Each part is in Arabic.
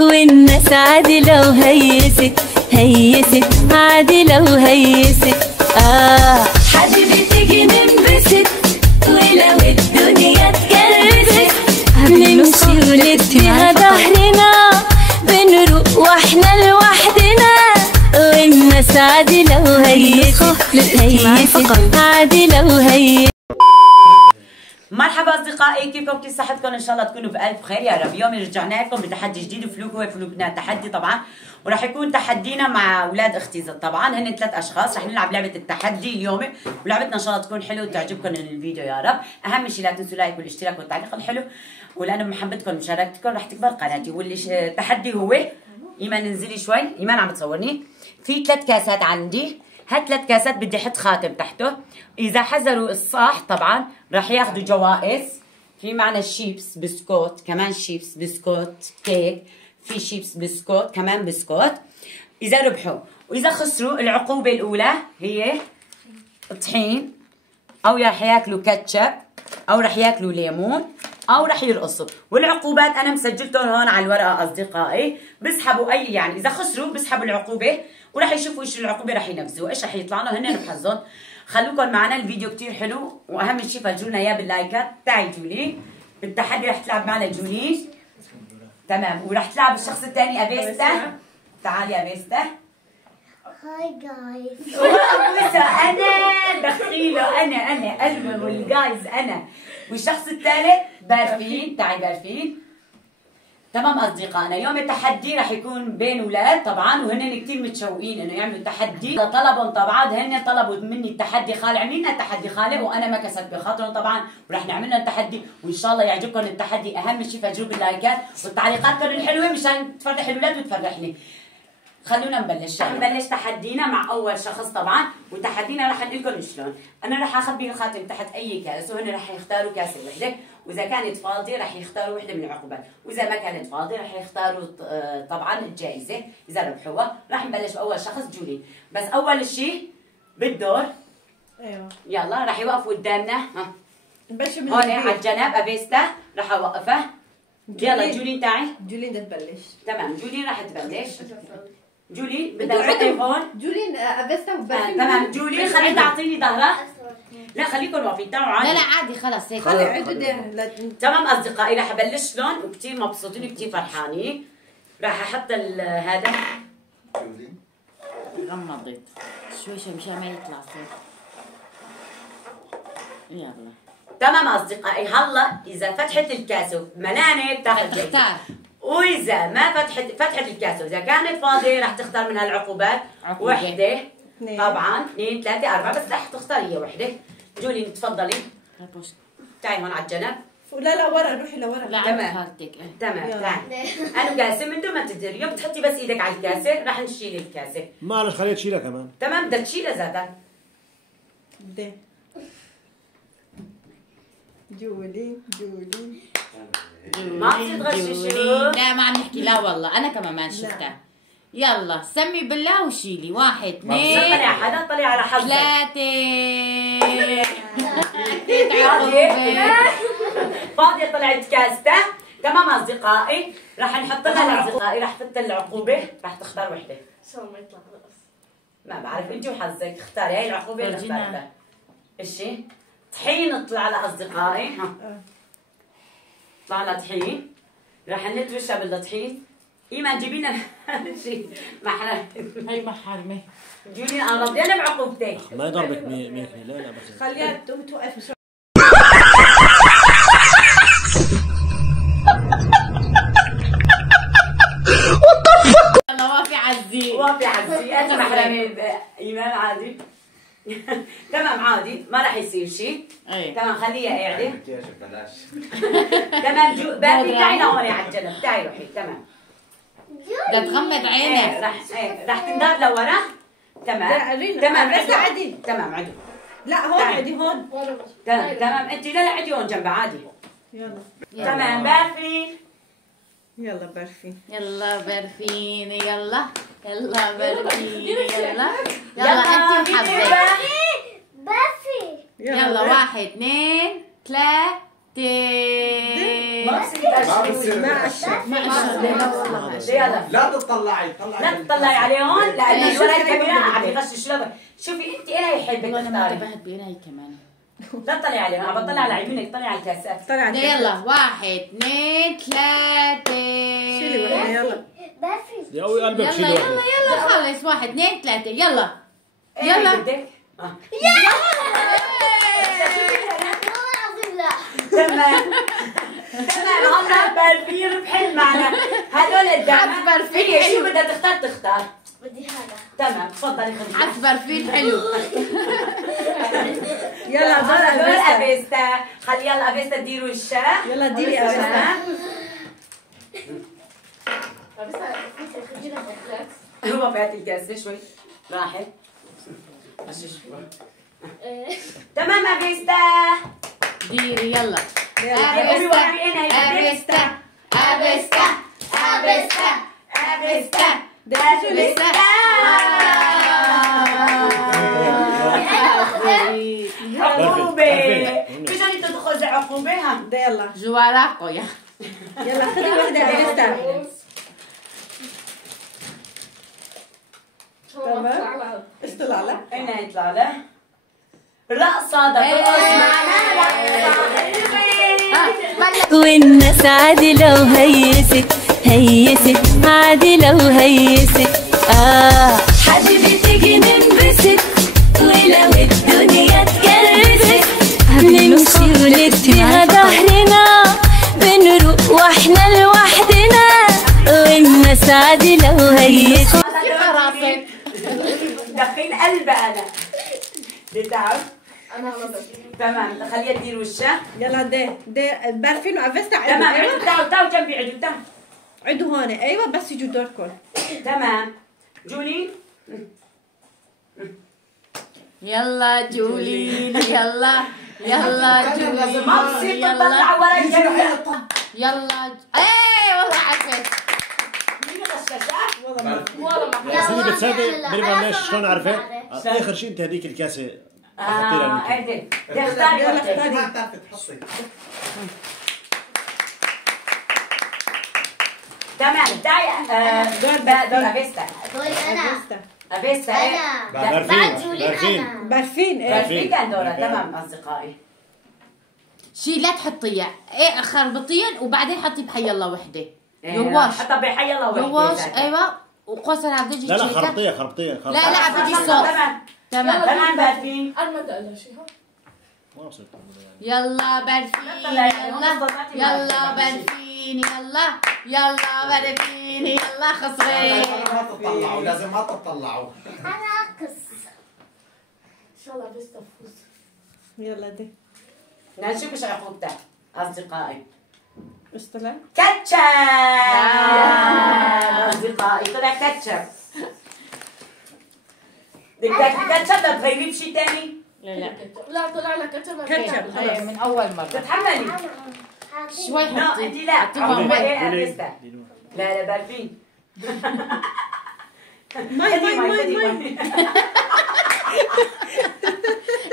والناس عادي لو هيست عادي لو هيست. حبيبي تيجي ننبسط ولو الدنيا اتكرست نمشي ونديها ظهرنا بنروق واحنا لوحدنا والناس عادي لو هيست عادي لو هيست. مرحبا اصدقائي، كيفكم؟ كيف صحتكم؟ ان شاء الله تكونوا بالف خير يا رب. اليوم رجعنا لكم بتحدي جديد وفلوق. هو فلوقنا تحدي طبعا، وراح يكون تحدينا مع اولاد اختي طبعا. هن 3 اشخاص راح نلعب لعبه التحدي اليومي، ولعبتنا ان شاء الله تكون حلوه وتعجبكم الفيديو يا رب. اهم شيء لا تنسوا لايك والاشتراك والتعليق الحلو، ولانه بمحبتكم ومشاركتكم راح تكبر قناتي. والتحدي هو ايمان انزلي شوي، ايمان عم تصورني. في 3 كاسات عندي، هات 3 كاسات بدي احط خاتم تحته. اذا حزروا الصح طبعا راح ياخذوا جوائز. في معنا شيبس بسكوت، كمان شيبس بسكوت كيك، في شيبس بسكوت كمان بسكوت اذا ربحوا. واذا خسروا العقوبه الاولى هي طحين، او راح ياكلوا كاتشب، او راح ياكلوا ليمون، او راح يرقصوا. والعقوبات انا مسجلتهم هون على الورقه اصدقائي. بسحبوا اي يعني اذا خسروا بسحبوا العقوبه وراح يشوفوا ايش العقوبه راح ينفذوا، ايش راح يطلع لهم هن بحظهم. خلوكم معنا، الفيديو كثير حلو، واهم شيء فرجونا اياه باللايكات. تعي جولي بالتحدي راح تلعب معنا جولي، تمام. وراح تلعب الشخص الثاني ابيستا. تعالي ابيستا. هاي جايز. انا دخيله، انا قلبي والجايز انا. والشخص الثالث بارفين. تعي بارفين. تمام اصدقائنا، يوم التحدي راح يكون بين اولاد طبعا، وهن كثير متشوقين انه يعملوا التحدي. طلبهم طبعا، هن طلبوا مني التحدي خالي، عملنا التحدي خالي وانا ما كسبت بخاطرهم طبعا، وراح نعمل لهم التحدي وان شاء الله يعجبكم التحدي. اهم شيء فجروا باللايكات والتعليقات الحلوه مشان تفرح الاولاد وتفرحني. خلونا نبلش. رح نبلش تحدينا مع اول شخص طبعا، وتحدينا رح نقول لكم شلون. انا رح اخبي الخاتم تحت اي كاس، وهن رح يختاروا كاسه وحده، واذا كانت فاضيه رح يختاروا وحده من العقوبات، واذا ما كانت فاضيه رح يختاروا طبعا الجائزه اذا ربحوها. رح نبلش باول شخص جولي. بس اول شيء بالدور ايوه يلا رح يوقفوا قدامنا. نبلش من هون على الجنب ابيستا رح اوقفها. يلا جولي تعي. جولين بدها تبلش. تمام جولي رح تبلش. جولي بدها تقعد هون. جولين ابستا وبرفين. تمام جولي خليها تعطيني ظهرها. لا خليكم واقفين تمام عادي. لا عادي خلص هيك. خلي عدوا تمام اصدقائي راح ابلش لهم وكثير مبسوطين وكثير فرحانين. راح احط هذا. غمضت شوي مشان ما يطلع صوت. يلا تمام اصدقائي، هلا اذا فتحت الكاسه ملانه بتاخذ جايزه. اختار. واذا ما فتحت الكاسه واذا كانت فاضيه راح تختار من هالعقوبات وحده. طبعا 2 3 4 بس راح تختاري هي وحده. جولي تفضلي. تعي هون على الجنب. لا ورا، روحي لورا. لا تمام خالتك. تمام تعي. انا قاسم من دون ما تدري، اليوم بتحطي بس ايدك على الكاسه راح نشيل الكاسه. معلش خليها تشيلها كمان. تمام بدك تشيلها ذاتك. بدي جولي ما بتصير تغششوا. لا ما عم نحكي، لا والله انا كمان ما شفتها. يلا سمي بالله وشيلي. 1 2 طلع حدا طلع على حظك. 3 فاضية طلعت كاسته. تمام اصدقائي راح نحط لها اصدقائي راح احط العقوبة، راح تختار وحدة. شو ما يطلع رقص. ما بعرف انت وحظك، اختاري هاي العقوبة اللي اختارتها. ايشي؟ طحين طلع لها اصدقائي. طلع لها طحين. راح نتوشها بالطحين. ايمان جيبي لنا شيء محرمة. هي محرمة. جولي انا رضيانة بعقوبتك. ما يضربك ميكني. لا بس خليها توقف شوي. يلا وافي عزي. وافي عزي. انت محرمة ايمان عادي. تمام عادي ما راح يصير شيء. تمام خليها قاعدة. تمام بابي تعي لهون على الجنب. تعي روحي. تمام بدها تغمض عينك. راح تندار لورا. تمام تمام عدي. تمام عدو. لا هون عدي هون. تمام انت لا عدي هون جنب عادي. يلا تمام بارفين. يلا برفين. يلا برفين. يلا برفين. يلا انت وحظك. بافي. يلا 1 2 3. ما بصير يلا لا تطلعي لا تطلعي عليهم لأن الورقة الكبيرة عم يغششوا لك. شوفي أنت إيه يحبك والله ما تختاري. انتبهت بينها كمان. لا تطلعي عليهم، عم بطلع على عيونك، طلعي على الكاسات. طلع على يلا 1 2 3. شيلي وحده يلا. يا قوي قلبك يلا شيلي يلا واحدة. يلا خلص 1 2 3 يلا. إيه يلا. بدك؟ لا. تمام تمام. هلا برفين بحل معنا هدول الدم. برفين هي شو حلو. بدها تختار. بدي هذا. تمام تفضلي خذي. عكس برفين حلو. يلا دول ضل أبيستا. خلي يلا أبيستا ديروا الشاي. يلا ديري أبيستا. هو فات الكاسة شوي راحت. تمام أبيستا. ديري يلا. أبيستا أبيستا أبيستا أبيستا أبيستا أبيستا. عقوبة. مش أنت تدخل عقوبة ها. يلا جواراكو يا. يلا خذي وحده أبيستا. تمام. ايش طلع لك؟ أين يطلع له؟ رقصة ترقص معنا رقصة. والناس عادي لو هيست هيست عادي لو هيست حبيبي تيجي ننبسط ولو الدنيا اتكرست نمشي ونديها ظهرنا بنروق واحنا لوحدنا والناس عادي لو هيست. راسك. دخين قلبي أنا. بتعب؟ انا تمام خليها تدير وشها. يلا دي بارفين وأبيستا. تمام عدوا. عدوا تعوا جنبي عدوا تعوا. عدوا هون. أيوة بس يجوا دوركم. تمام جولي. يلا جولين يلا يلا جولين ما بصير تطلع ورا الجنب. يلا ايه والله عرفت. مين غشاشات؟ بس انت بتصدق بنبقى ليش شلون عرفت؟ اخر شيء انت هذيك الكاسه حطيها لك. ايه دي اختاري يلا وحدة. اختاري. ما بتعرفي تحصي. تمام تعي دور أبيستا. دوري انا. أبيستا. أبيستا انا. بعرفين بعد جولين بعرفين. انا. بارفين. إيه. في كان دورة. تمام أصدقائي. شي لا تحطيها ايه خربطين وبعدين حطي بحي الله وحده. يواش حتى بحي الله وحدة. يواش ايوه وقصر على وجهك. لا لا خربطيه لا لا بدي صوت. تمام تمام تمام بارفين. انا ما بدي اقول شيء. ما وصلت يلا برفين يلا يلا برفين يلا يلا برفين يلا خسرين. ما تطلعوا لازم ما تطلعوا. انا اقص. ان شاء الله بس تفوز. يلا دي. نشوف ايش عقوبتك أصدقائي. ايش طلع؟ كاتشب. أصدقائي طلع كاتشب. بدك كاتشب بدك تغيري بشيء ثاني؟ لا طلع لك كتب. كاتشب خلص. من اول مره تتحملي. شوي لا حطي. انت لا. عقوبة ايه أبيستا؟ لا لا بارفين. ماي.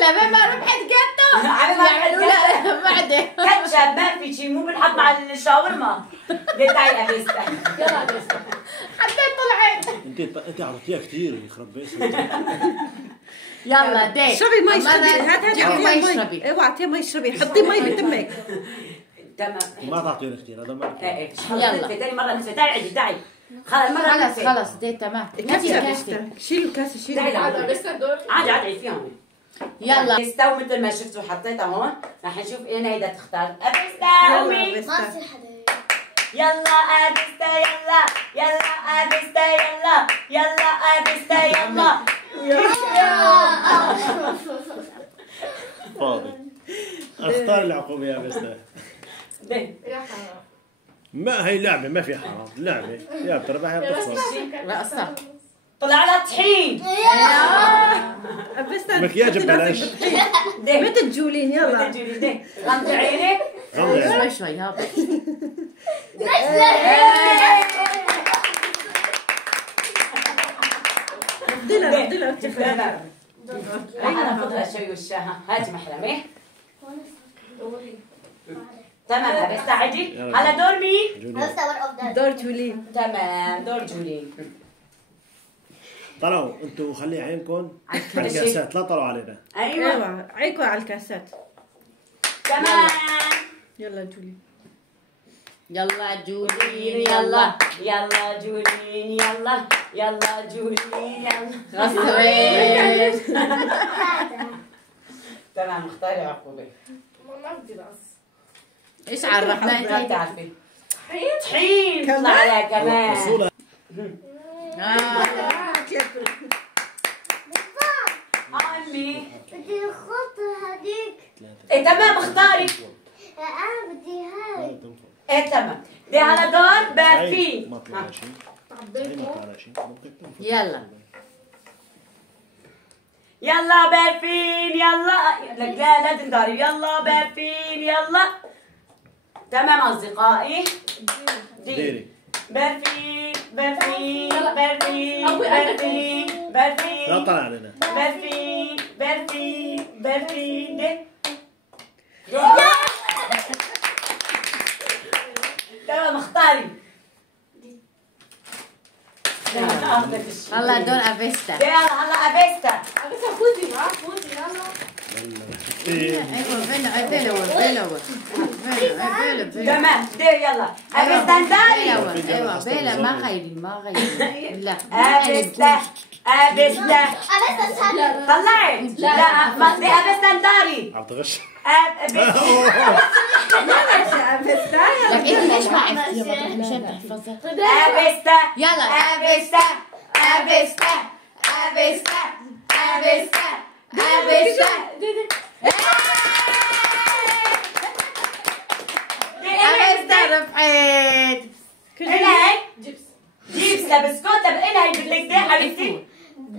لا ما ربحت جاتو. عم بعمل لا بعدين. كاتشب ما في شيء مو بنحط مع الشاورما. تعي أبيستا. يلا بس. حبيت طلعت. انت اعطيتيها كثير يخرب بيتك. يلا دي اشربي مي. اشربي. جيبي مي اشربي. ايوه اعطيها مي اشربي. حطي مي بتمك. تمام. ما تعطينا كثير هذا ما. ايه يلا. يلا ثاني مرة نسيت. تعي عدي تعي. خلص مرة خلص نسيت. خلص دي تمام. كاسة. شيلوا الكاسة تعي شيلوا. تعي. بس دور. عادي عادي فيهم. يلا استو مثل ما شفتوا حطيتها هون. رح نشوف ايه هيدا تختار. أبيستا يلا قومي. ما أبيستا. تصير حدا. يلا أبيستا يلا يلا أبيستا يلا يلا أبيستا يلا. فاضي. اختار العقوبه يا بس. ده. يا حرام. ما هي لعبه ما في حرام لعبه يا بتربح يا بتخسر. رقصة. طلع لها طحين. أبيستا. مكياج ببلاش. ده. متى تجولين يلا. تجيبي ده. غمضي عينك. شوي شوي هابط. فضلها تمام. انا خذها شوي وشها. هاتي محرمه. دوري. تمام ابستا عدي. هلا دور مين؟ دور جولين. تمام دور جولين. طلعوا انتوا خلي عينكم على الكاسات لا طلعوا علينا. ايوه عينكم على الكاسات. تمام. يلا جولين. يلا جولين يلا يلا جولين يلا يلا جولين يلا. غصبين. تمام اختاري عقوبة. ما بدي بس. ايش عرفنا ما انت؟ بتعرفي. طحين طلع عليها كمان. امي بدي الخط هذيك. ايه تمام اختاري. انا بدي هاي. ايه تمام. دي على دور بارفين. ما طلع شيء. ما طلع شيء. يلا يلا بارفين يلا. لك لا لا تنداري. يلا بارفين يلا. تمام اصدقائي. ديري. بارفين بارفين بارفين بارفين بارفين. لا طلع علينا. بارفين بارفين بارفين. دي تمام اختاري. هلا دور افيستا. يلا هلا ابيستا. بس فوزي معاه فوزي يلا. ايوه بلا تمام دي يلا ابيستا انداري. ايوه بلا ما غيري ما غيري لا ابيستا ابيستا طلعي. لا ما دي ابيستا انداري. عم تغش. لك انت ليش ما عرفتي يلا تروحي مشان تحفظها. ابيستا يلا ابيستا ابيستا ابيستا ابيستا ابيستا. افيستا رفعت. هنا جيبس جيبس لا بسكوت لا هنا بدك دي حبيبتي.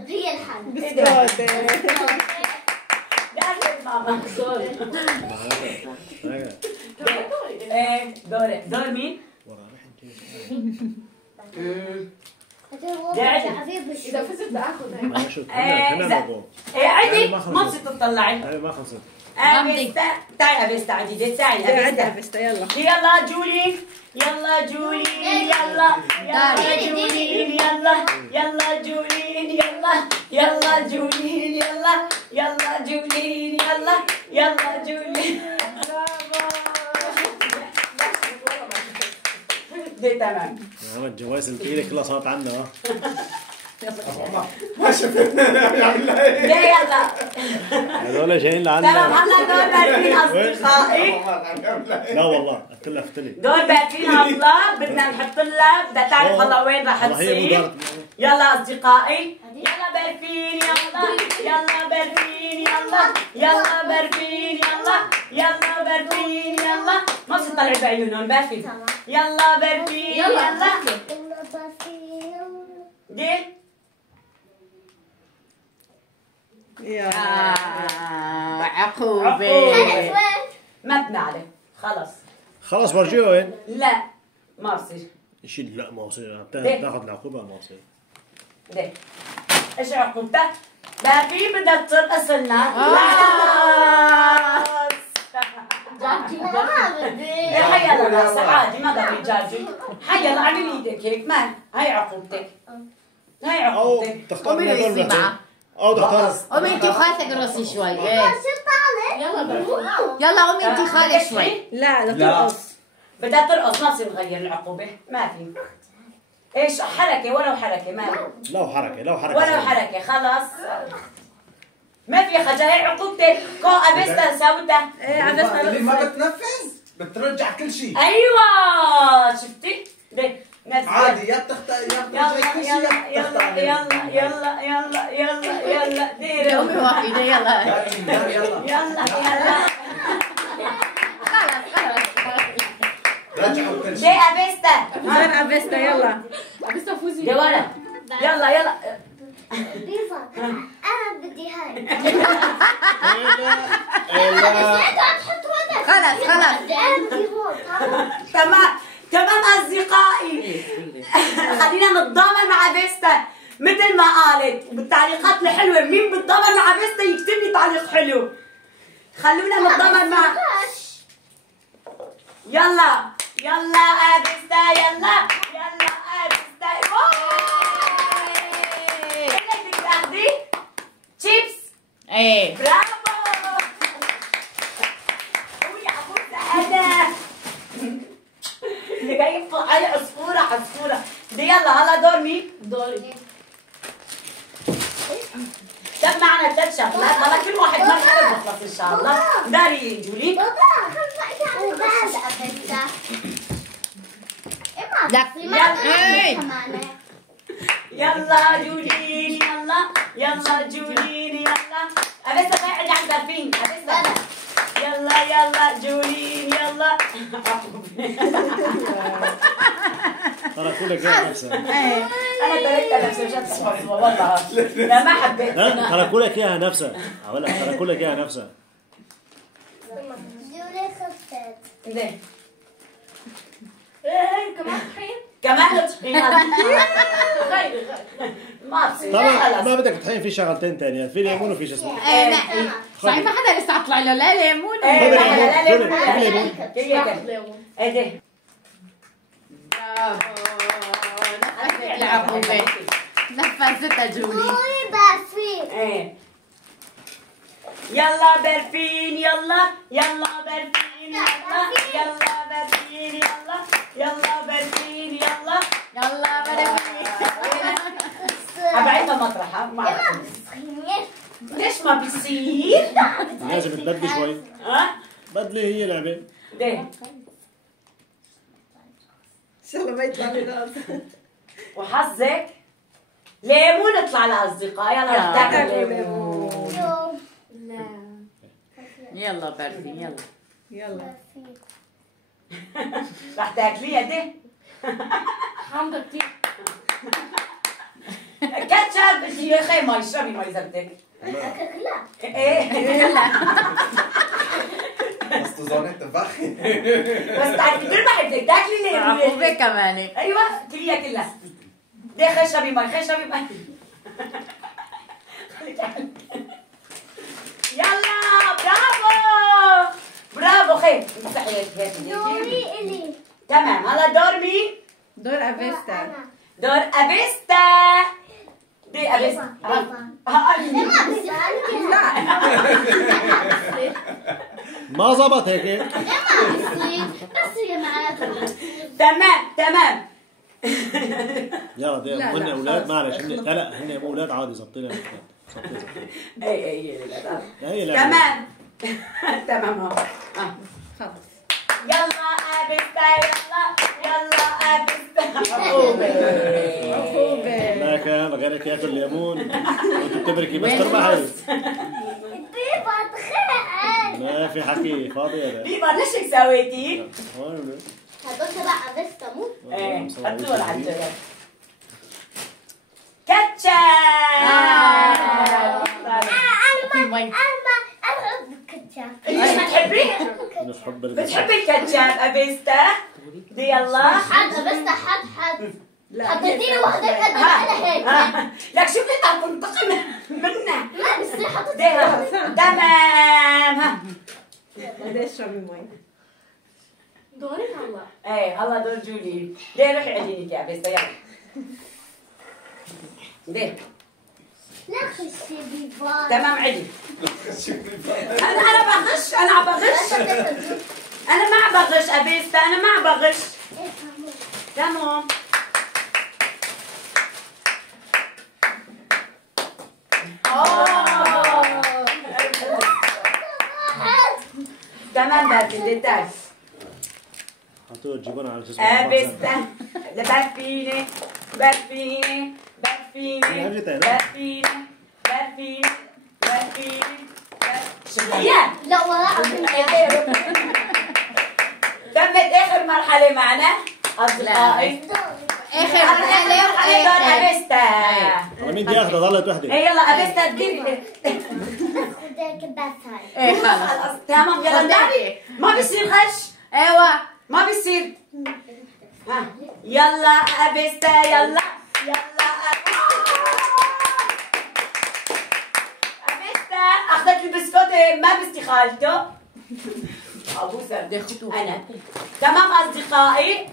هي الحل. ده ماما سوري. ايه دور مين؟ اذا فزت باخذ ما شو كنا ايه عادي ما تصير تطلعي. ما خلصت. ابيستا تعي ابيستا عادي تعي ابيستا يلا. يلا جولي يلا جولي يلا يلا جولي يلا يلا جولي يلا يلا جولي يلا يلا جولي يلا يلا جولي. دي تمام. الجوائز الثقيلة كلها صارت عنا. ما شفنا يعمل لها ايه. دي يلا هذول جايين تمام. لعنا. هلا دور بارفين اصدقائي. لا والله افتلي افتلي. دور بارفين هلا بدنا نحط لها. بدها تعرف هلا وين راح تصير. يلا اصدقائي يلا بارفين يلا يلا بارفين يلا يلا بارفين يلا يلا بارفين يلا. ما تطلعي بعيونهم بارفين. يلا بارفين يلا. دي عقوبة. ما بنعرف خلص. خلص برجيه وين؟ لا ما بصير. شيء لا ما بصير. تاخذ العقوبة ما بصير. دي ايش عقوبتك؟ بارفين بدك ترقص لنا. حيا لا عادي ما ضربي جاجي. حيا لا اعملي ايدك هيك ما هي عقوبتك. هي أو عقوبتك. تختار قومي رقصي معه. أو تختار. قومي انتي وخالتك رقصي شوي. يلا يلا قومي انتي خالة شوي. لا لا ترقص. بدها ترقص ما بصير نغير العقوبة. ما في. ايش حركة ولو حركة ما في. لو حركة ولو حركة خلاص. ما في خجل. هي عقوبتك. كو ابيستا سوتها. ايه اللي ابيستا. ما بتنفذ بترجع كل شيء. ايوه شفتي؟ عادي يا بتختار يا بترجع كل شيء يا يلا يلا يلا يلا يلا يلا ديري. قومي واحدة يلا. يلا يلا يلا. رجعوا كل دي شيء. ابيستا. انا ابيستا يلا. بس فوزي. دي ولد. يلا يلا. ريفا انا بدي هاي. خلاص خلاص. انا بدي هون. تمام تمام اصدقائي. خلينا نتضامن مع بيستا مثل ما قالت بالتعليقات الحلوه. مين بتضامن مع بيستا يكتب لي تعليق حلو. خلونا نتضامن مع يلا يلا ابستا يلا يلا ابستا انك بدك تاخذي شيبس. ايه برافو. قولي عبوسة انا اللي جاي يطلع علي عصفورة عصفورة دي. يلا هلا دور مين؟ دوري. جاب معنا 3 شغلات. هلا كل واحد مرحلة بخلص ان شاء الله. داري جولي. يلا جولين يلا يلا جولين يلا. أبسة قاعد عند دارفين. أبسة يلا يلا جولين يلا. ترى كلك يا نفسها. أنا تركت نفسي مش هتصحى والله. لا ما حبيت. لا ترى كلك اياها نفسها. أقول لك ترى كلك اياها نفسها. ليه؟ ايه كمان طحين. كمان طحين. غير ما بصير. طبعا ما بدك تحين في شغلتين ثانية، في ليمون وفي شو اسمه. ايه لا صحيح ما حدا لسه طلع له لا ليمون إيه، خذ لا، لا، ليمون، لا، خذ لا، ليمون. ليمون. ايه ده. برافو العقوبة نفذتها جولي. ايه يلا برفين يلا يلا برفين يلا يلا برفين يلا يلا برفين يلا. يلا برفين. ابعدها مطرحها ما أعرف. ليش ما بيصير؟ لازم تبدلي شوي. ها؟ بدلي هي لعبة. ليه؟ ان شاء الله ما يطلع لي ناس. وحظك ليمون اطلع لاصدقاء. يلا رح تاكل ليمون. يلا برفين يلا. يلا رح تاكليها دي. حامضة كتير. كاتشب بدي يا اخي ما اشربي مي زبدك. ايه Hast du Sonne wach? بس تعرفي كل ما بدك تاكلي ليمون. عقوبة كمان. ايوه كليها كلها. دي خشبي مي خشبي مي. يلا برافو برافو. خير امسحي هيك. تمام هلا دور مين؟ دور افيستا. دور ابيستا. دي ابيستا. ما زبط هيك. تمام تمام. يلا دي لا، هن لا، اولاد خلص. معلش لا لا هن اولاد عادي ظبطينا. اي اي لا. هي لعبة. تمام تمام اهو. خلص. يلا ابيستا يلا يلا ابيستا. عقوبة. عقوبة. لك غيرك ياكل ليمون وانت بتبركي بس تربح حلو. ما في حكي فاضي هذا. بيبا ليش هيك سويتي؟ ايه حطوا على الجبل. كاتشب. في مي. ليش ما تحبي؟ نحب بتحبي الكاتشب ابيستا؟ دي يلا. لا حطيتيلي واحدة قد على هيك. لك شوفي طب تنتقم منها. ما بصير حطيت. ديها. تمام ها. بدي اشرب المي. دوري هلا. ايه هلا دور جولي. دي روحي عدينك يا ابيستا يلا. دي تمام عدي. انا بغش انا عم بغش. انا ما عم بغش ابيستا انا ما عم بغش. تمام. تمام بس اللي تعرف. حطوا الجبن على جسمه. ابيستا برفيني برفيني برفيني برفيني برفيني برفيني. شوفيها. لا والله تمت اخر مرحلة معنا اصدقائي. اخر مرحلة دور ابيستا. مين بدي اخذها ضلت وحده. ايه يلا ابيستا تجيبي. ايه خلص. تمام يلا نعمل. ما بيصير غش. ايوه ما بيصير. ها يلا ابيستا يلا يلا ابيستا اخذت البسكوت ما بستي خالته. ابوسها انا. تمام اصدقائي،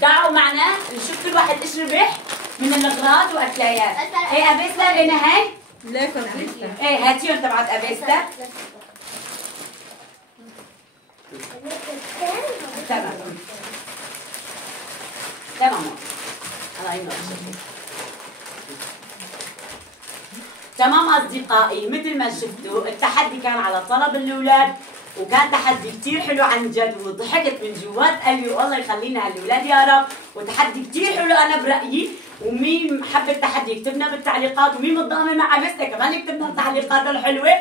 تعالوا معنا نشوف كل واحد ايش ربح من الاغراض واكليات. ايه ابيستا لنا هاي؟ ليكن أبيستا. ايه هاتيهم تبعت ابيستا. تمام تمام. الله ينور. تمام اصدقائي، مثل ما شفتوا التحدي كان على طلب الاولاد، وكان تحدي كتير حلو عن جد، وضحكت من جوات قلبي والله يخلينا هالاولاد يا رب، وتحدي كتير حلو انا برايي. ومين حب التحدي يكتب لنا بالتعليقات، ومين متضامن مع ابيستا كمان يكتب لنا التعليقات الحلوه.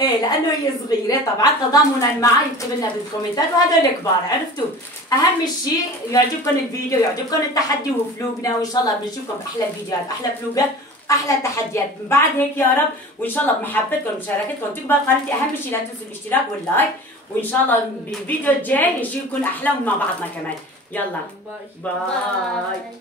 ايه لانه هي صغيره طبعا تضامنا معها يكتب لنا بالكومنتات، وهذول الكبار عرفتوا. اهم شيء يعجبكم الفيديو، يعجبكم التحدي وفلوقنا، وان شاء الله بنشوفكم باحلى فيديوهات، احلى فلوقات، احلى تحديات من بعد هيك يا رب. وان شاء الله بمحبتكم ومشاركتكم تكبر قناتي. اهم شيء لا تنسوا الاشتراك واللايك، وان شاء الله بالفيديو الجاي الشيء يكون احلى مع بعضنا كمان. يلا باي باي.